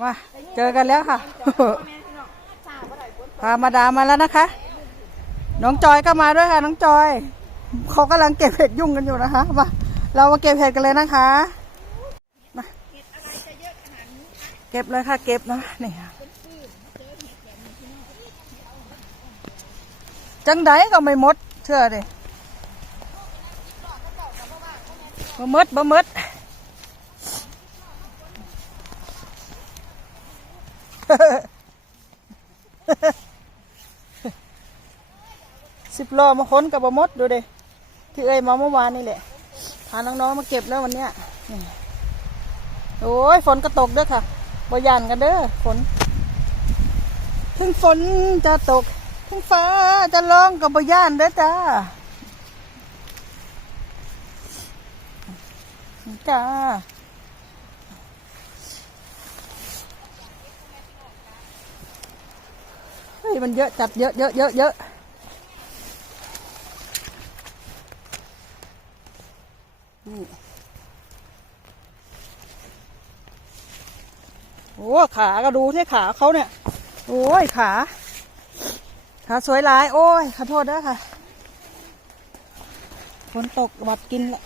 มาเจอกันแล้วค่ะ พามาดามาแล้วนะคะ น้องจอยก็มาด้วยค่ะ น้องจอย เขากำลังเก็บเห็ดยุ่งกันอยู่นะคะมาเรามาเก็บเห็ดกันเลยนะคะมาเก็บเลยค่ะ เก็บนะนี่ค่ะจังไดก็ไม่มด เชื่อดิบ่มดบ่มด สิบโลมาค้นกับบมดดูเดิที่เอ้ยมาเมื่อวานนี่แหละพาน้องๆมาเก็บแล้ววันเนี้ยโอ้ยฝนก็ตกเด้อค่ะบ่ยานกันเด้อฝน ถึงฝนจะตก ถึงฟ้าจะร้องกับบ่ยานเด้อจ้าจ้าเฮ้ ยมันเยอะจัดเยอะเยอะเยอะเยอะนี่โอ้ขาก็ดูที่ขาเขาเนี่ย โอ้ยขา ขาสวยหลาย โอ้ยขอโทษด้วยค่ะฝนตกบัดกินละ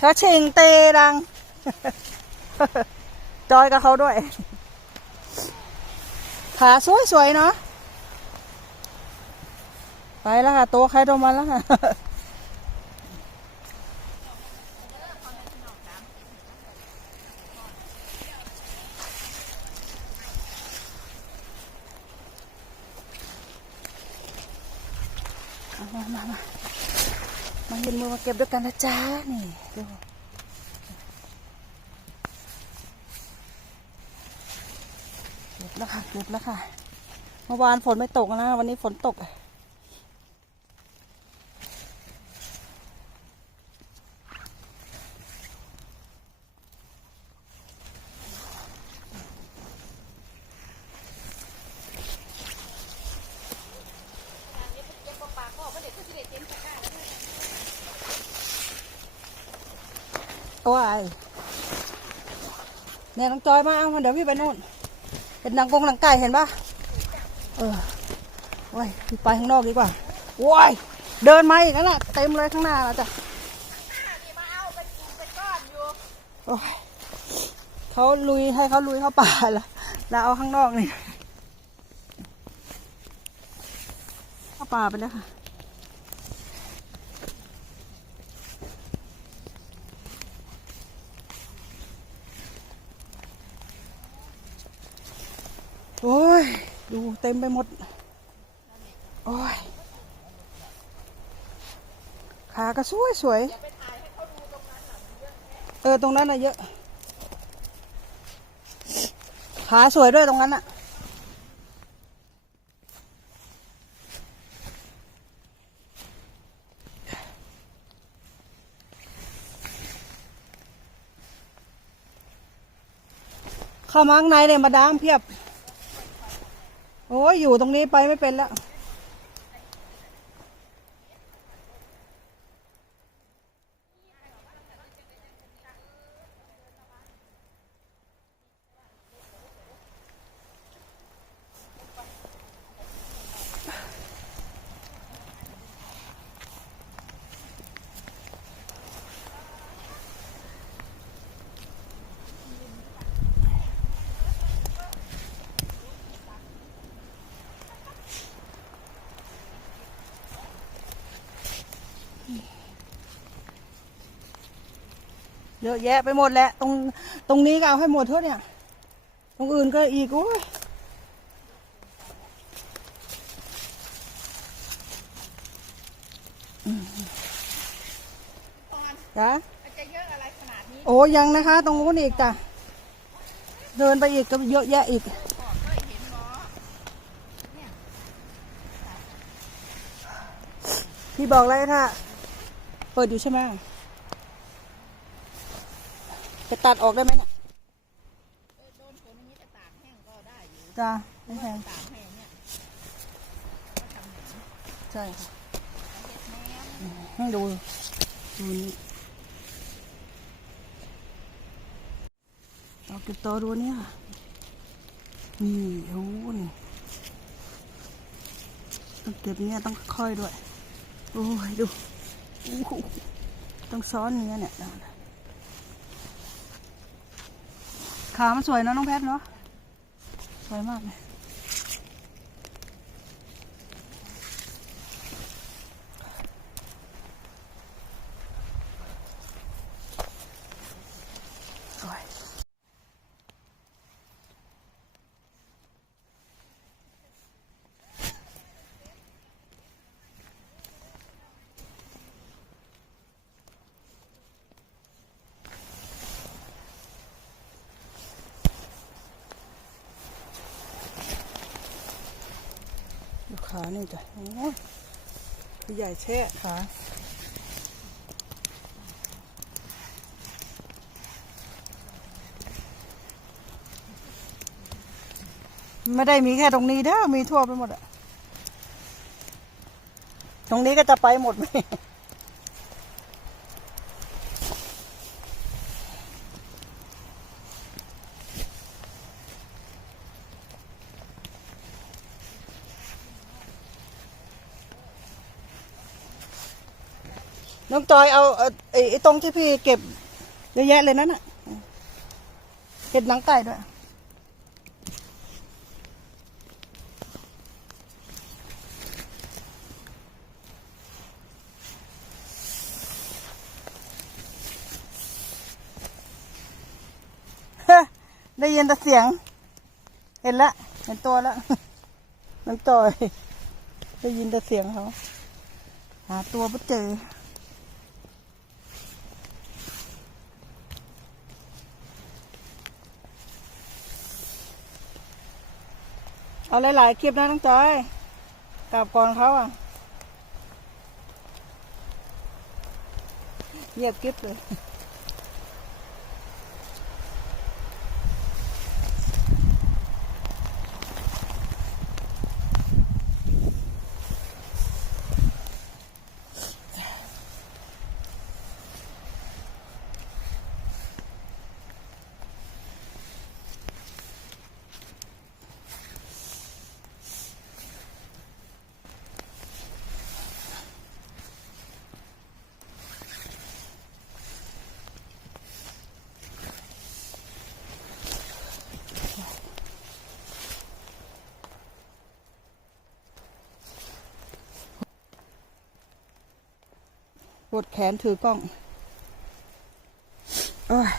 ชาเชิงเตดัง จอยกับเขาด้วยขาสวยๆเนาะไปแล้วค่ะตัวใครตัวมันแล้วค่ะมามามามาเย็นมือมาเก็บด้วยกันนะจ๊ะ นี่ดูเก็บ แล้วค่ะ เก็บแล้วค่ะ เมื่อวานฝนไม่ตกนะ วันนี้ฝนตก โอ้ยเนี่ยน้องจอยมาเอามาเดี๋ยวพี่ไปนู่น เป็นนังกงนังไก่เห็นปะเออโอ้ยไปข้างนอกดีกว่าโอ้ยเดินมาอีกแล้วน่ะเต็มเลยข้างหน้าแล้วจ้ะโอ้ยเขาลุยให้เขาลุยเข้าป่าล้วแล้วเอาข้างนอกนี่เข้าป่าไปแล้วค่ะ ย ดูเต็มไปหมด โอ้ย ขาก็สวยสวย เออ ตรงนั้นน่ะเยอะ ขาสวยด้วยตรงนั้นน่ะเข้ามาข้างในเลยมาดามเพียบ โอ้ยอยู่ตรงนี้ไปไม่เป็นแล้ว เยอะแยะไปหมดแหละ ตรงตรงนี้ก็เอาให้หมดเถอะเนี่ย ตรงอื่นก็อีกโอ้ยจ้ะจะเยอะอะไรขนาดนี้ โอ้ยังนะคะ ตรงนู้นอีกจ้ะ เดินไปอีกก็เยอะแยะอีกบอกเคยเห็นหมอพี่บอกเลยถ้าเปิดอยู่ใช่ไหม จะตัดออกได้ไหมเนี่ยโดนฝนอย่างนี้จะตากแห้งก็ได้อยู่จ้าไม่แพงตากแห้งเนี่ยใช่ค่ะให้ดูดูนี่เราเก็บต่อดูเนี่ยนี่โอ้โหนี่ต้องเก็บเนี่ยต้องค่อยๆด้วย โอ้ยดูโอ้โหต้องซ้อนอย่างเงี้ยเนี่ย ขามันสวยเนะน้องแพทเนาะสวยมากเลย ขานี่จ้ะโอ้ยใหญ่แช่ขาไม่ได้มีแค่ตรงนี้เด้อมีทั่วไปหมดอะตรงนี้ก็จะไปหมดไหม จอยเอาไอ้ตรงที่พี่เก็บเยอะแยะเลยนั่นน่ะเห็ดหนังไก่ด้วยได้ยินแต่เสียง เห็นละ เห็นตัวแล้วน้องจอย ได้ยินแต่เสียงเขา หาตัวไม่เจอ เอาหลายๆคลิปนะน้องจอยกลับก่อนเขาอะเยียบคลิปเลย ปวดแขนถือกล้องโอ้ย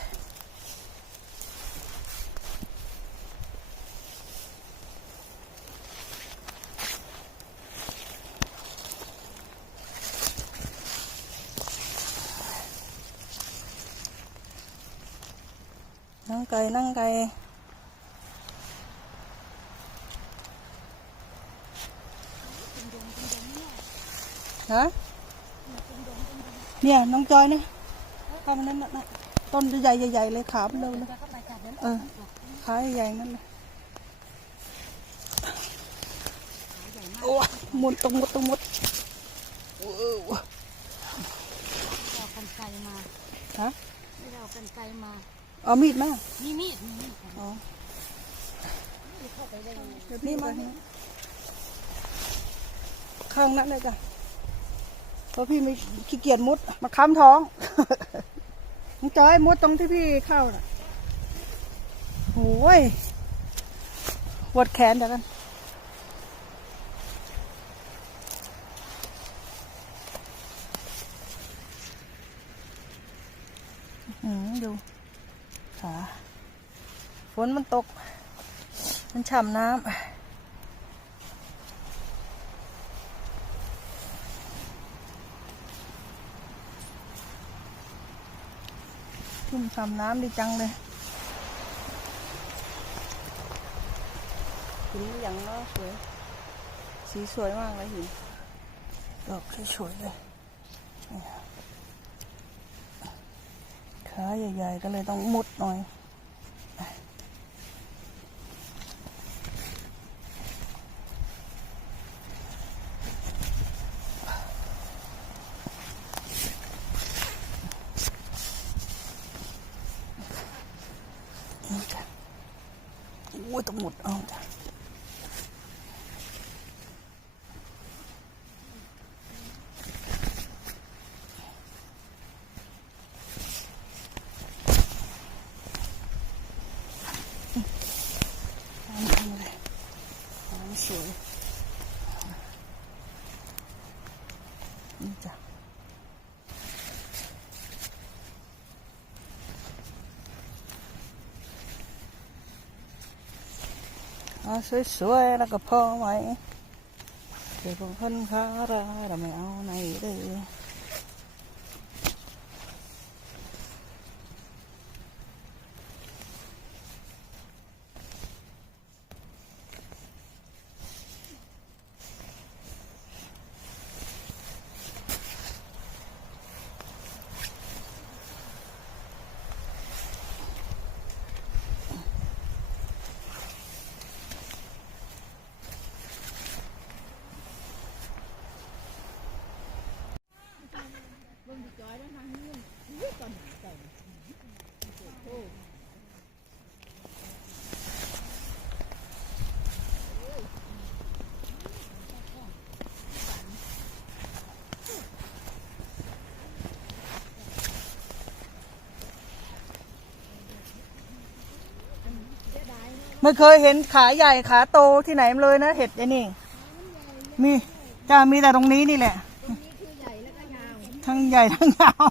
นั่งไกลนั่งไกลฮะ เนี่ยน้องจอยเนี่ยข้ามนั้นน่ะน่ะต้นใหญ่ๆใหญ่ๆเลยขามันเร็วเลยเออขาใหญ่ๆนั่นเลยโอ้ยหมุนตรงหมดตรงหมดโอ้ยเอากันไกลมาฮะไม่ได้เอากันไกลมาเอามีดมามีมีดมีมีดอ๋อเข้าไปได้ยังไงเดี๋ยวนี่มาข้างนั้นเลยจ้ะ เพราะพี่ไม่ขี้เกียจมุดมาค้ำท้องน้องจอยมุดตรงที่พี่เข้าน่ะโอ้ยปวดแขนเดี๋ยวกันอืมดูขาฝนมันตก มันฉ่ำน้ำ ชุ่มฉ่ำน้ำดีจังเลยหินอย่างเนาะสวย สีสวยมากเลยหิน ดอกสวยๆเลยนี่ขาใหญ่ๆก็เลยต้องมุดหน่อยอ้ยตะหมุดเอาจ้ะทำทำอะไรทำสวยนี่จ้ะ เอา สวยๆแล้วก็พอไหมเดี๋ยวผมพันขาราเราไม่เอาไหนเลย ไม่เคยเห็นขาใหญ่ขาโตที่ไหนเลยนะเห็ดไอ้นี่ มีจ้ามีแต่ตรงนี้นี่แหละ ทั้งใหญ่ทั้งยาว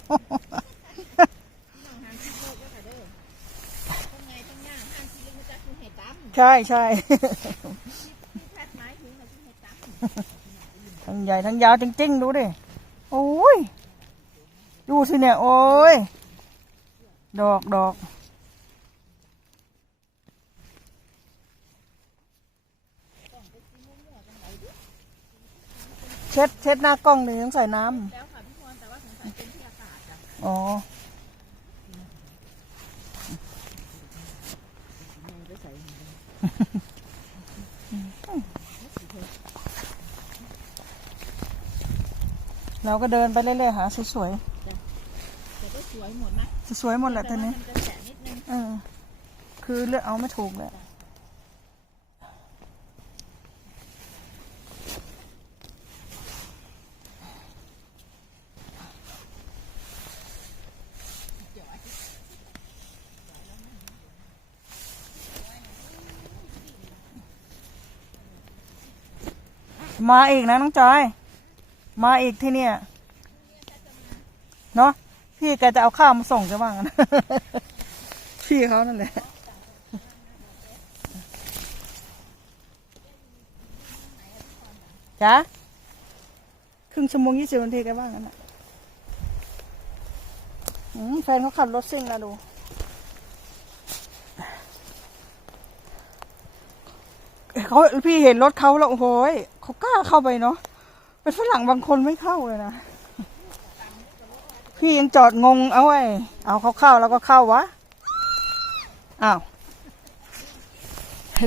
ใช่ใช่ ทั้งใหญ่ทั้งยาวจริงๆ ดูดิ โอ้ย ดูสิเนี่ย โอ้ย ดอกดอกเช็ดเช็ดหน้ากล้องหนึ่งต้องใส่น้แล้วค่ะพี่พรแต่ว่าสงสัยเป็นที่อากาศจ้ะำอ๋อ เราก็เดินไปเรื่อยๆหาสวยแต่ก็สวยหมดนะๆสวยๆหมดแหละแต่ทีว่านี้ มันจะแฉะนิดนึง เออ คือเลือกเอาไม่ถูกเลย มาอีกนะน้องจอย มาอีกที่เนี่ยเนาะพี่แกจะเอาข้าวมาส่งจะว่างั้นพี่เขานั่นแหละจ้ะครึ่งชั่วโมงยี่สิบนาทีแกว่างั้นะแฟนเขาขับรถซิ่งแล้วดูเขาพี่เห็นรถเขาแล้วโอ้ย เขากล้าเข้าไปเนาะเป็นฝรั่งบางคนไม่เข้าเลยนะพี่ยังจอดงงเอาไว้เอาเขาเข้าแล้วก็เข้าวะอ้าว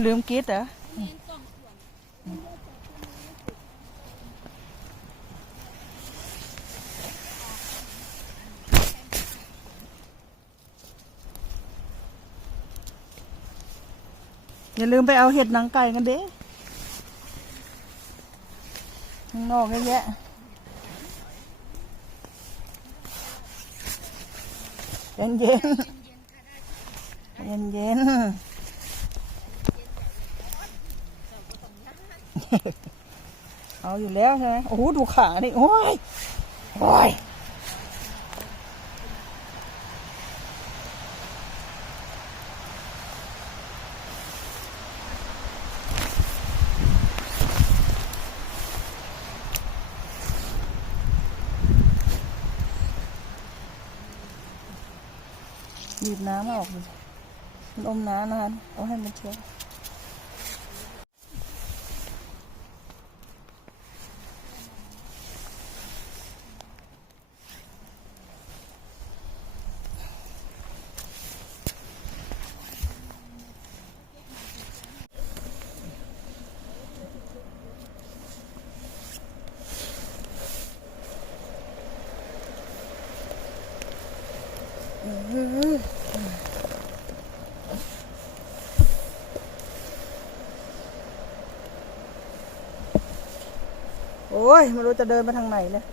ลืมกีดเหรออย่าลืมไปเอาเห็ดหนังไก่กันเด้ ข้างนอกเยอะแยะเย็นเย็นเย็นเย็นเอาอยู่แล้วใช่ไหมโอ้โหดูขาดิโอ้ยโอ้ย บีบน้ำออกมันอมน้ำนะคะเอาให้มันเชื้อ อ้ยไม่รู้จะเดินไปทางไหนเลย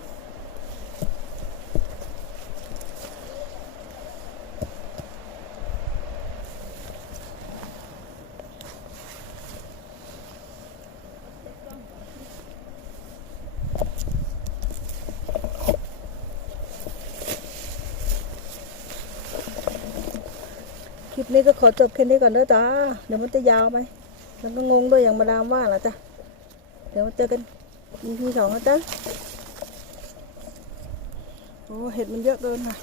คลิปนี้ก็ขอจบแค่นี้ก่อนเด้อจ้า เดี๋ยวมันจะยาวไหมแล้วก็งงด้วยอย่างมาดามว่าล่ะจ้ะ เดี๋ยวมาเจอกัน EP สองนะจ๊ะโอ้เห็ดมันเยอะเกินค่ะ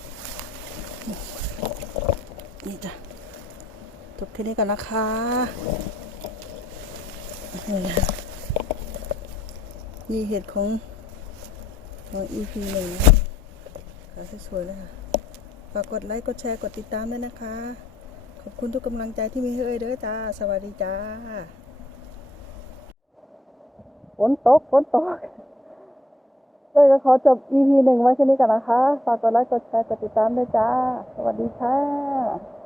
นี่จ้ะจบแค่นี้ก่อนนะคะนี่เห็ดของของ EP หนึ่งขาสวยๆเลยค่ะฝากกดไลค์กดแชร์กดติดตามด้วยนะคะ ขอบคุณทุกกำลังใจที่มีให้เอ่ยเด้อจ้า สวัสดีจ้า นตกฝนตกเลยก็ขอจบ EP หนึ่งไว้แค่นี้กันนะคะ ฝากกดไลค์ กดแชร์ กดติดตามด้วยจ้า สวัสดีค่ะ